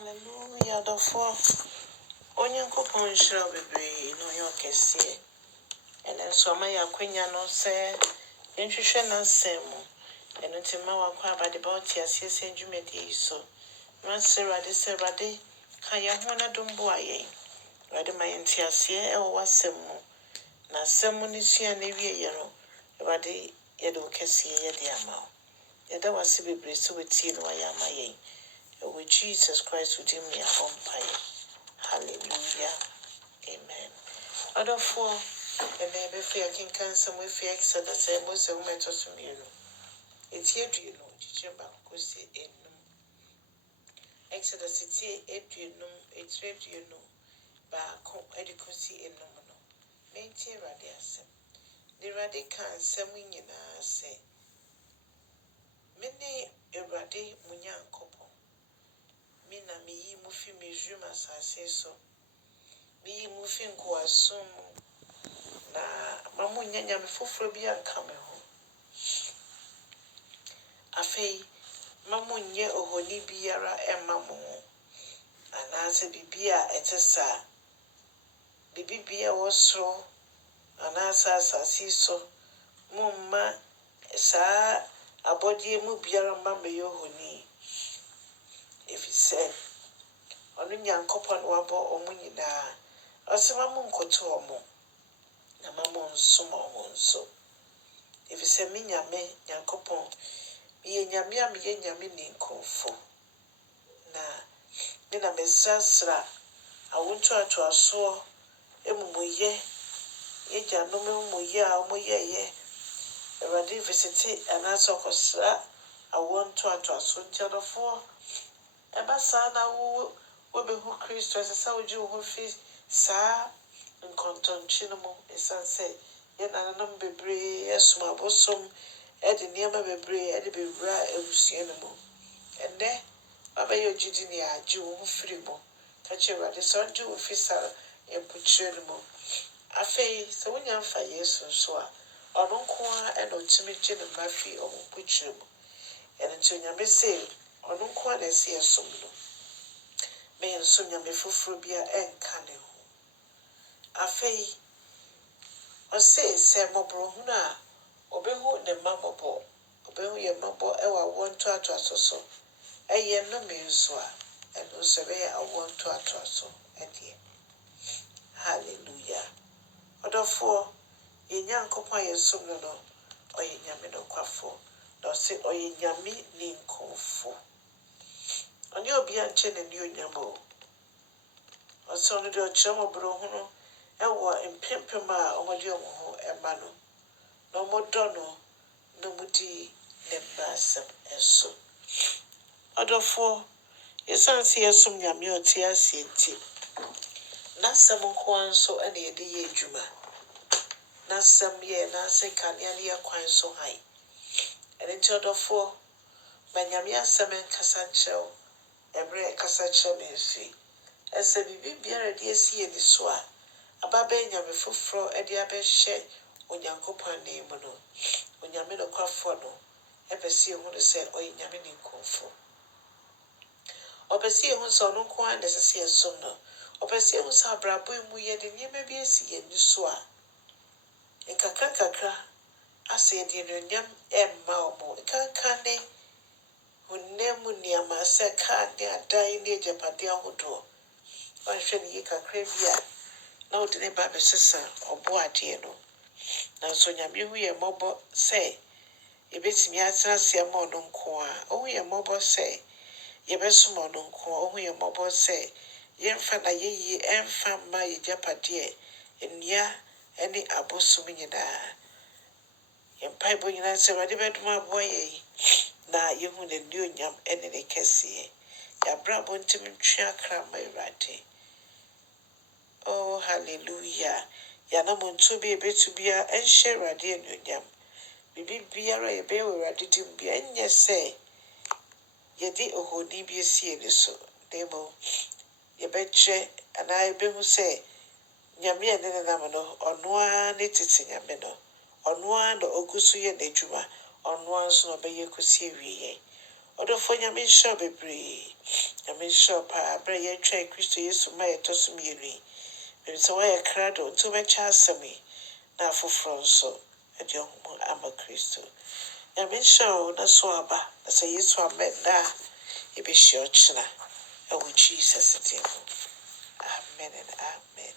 Hallelujah, the four. Onye nkopon shira bebre no yo kese. Ene so ma ya kwanya no se nhwehwe na semu. Eno tima wakwa abade ba oti asese ndwumedi so. Ma serade serade ka ye ho na dombo ayen. Rade ma yenti ase e wo wasemu. Na semu ni sua na wie ye no. Rade ye do kese ye de ama. Ye da wase bebre so wetie no ya ma yen. With Jesus Christ with him me empire. Hallelujah. Amen. Other four and never fear king can some way fear said the same was a woman to some you know. It's here do you know, Chichamba could see in Exodus city, edunum, it's red you know, but educacy in nominal. Maintain radiasem. The radical some winging say. Many a radi munyan couple. Mina mi mufi mejuma asase so mi mufi nkoasum na mamu nyanya me foforo bi anka me ho afei mamu nye ohoni biara emamu anase bibia etesa bibia wosro anasa asase so mumma sa abodie mu biara ma me yohoni efise onu nyankopon wabo omu nyina asema mu nkoto omu na mamu nsoma omu nso efise mi nyame nyankopon mi nyame a mi nyame ni nkonfo na me na mesasra awonto atoaso emumuye yeja no memumuye a omoyeye Erade visite anaso kosra awonto atoaso ntiadofo Ebasa na wo behu Kristo sesa oji wo fi sa nkontonchi no mo esanse ye nananam bebre esum abosom edi niam bebre edi bebra ehusua no mo ende abayo jidi ni aji wo firi mo kache rade so nji wo fi sa empuchire no mo afei se wonya mfa Yesu so a ono nko a eno timi je ne mafi o mpuchire mo ene nti onyame se ono nko a na se esum no me nso nyame foforo bia enka ne ho afei ose se mobro hu na obehu ne mamobo obehu ye mabo ewa wonto atoaso so eye no me nso a eno se be awonto atoaso edie hallelujah odofo yenyankopon yesum no oye nyame no kwafo do se oye nyame ni nkonfo oni obi anche ne ni onyamo oso no de ochemo bro hu no ewo empempem a omode omo ema no no modo no no mudi ne basem eso odofo yesanse yesum nyame oti asienti na sem nko anso ene yede ye adwuma na sem ye na se kania ne yakwan so hai ene nti odofo banyame asem nkasa nchew ebre kasa chemesi ese bibi biara de esi eni so a ababe nyame foforo ede abehye onyankopon ne mu no onyame no kwafo no ebesi hu no se oy nyame ni nkonfo obesi hu so no ko an desese esom no obesi hu sa brabo mu ye de nyame bi esi eni so a nkakra ase de no nyam emma omo kankane unemu ni amase ka ni adai ni ejapade ahodo wanhwe ni yikakra bia na odine ba besesa obo ade no na so nyame hu ye mobo se yebetimi atrase ma ono nko a ohu ye mobo se yebesumo ono nko ohu ye mobo se yemfa na yeyi emfa ma yejapade enya eni abosum nyina yempai bo nyina se wade beduma boye na yehu ne ndi onyam ene ne kese ya brabo ntim ntwa kra ma irate oh hallelujah ya na muntu bi ebetu bia enhye rade ene onyam bibi biara ebe we rade dim bia enye se yedi ohoni bi esi ene so demo yebeche ana ebehu se nyame ene ne nam no ono a ne titi nyame no ono a no ogusu ye n'adwuma ono a so no beye kosi ewiye odofo nyame hye bebre nyame nhyira paa abere yɛtwa Kristo Yesu ma yɛtɔ so mmienu yi bɛbi sɛ wɔyɛ krado nti wobɛkyɛ asɛm yi na afoforo nso ɛde ɔmo ama Kristo nyame nhyira wo na so aba na sɛ Yesu amɛnda a yɛbɛhyia ɔkyena ɛwɔ Jesus din mu amen and amen.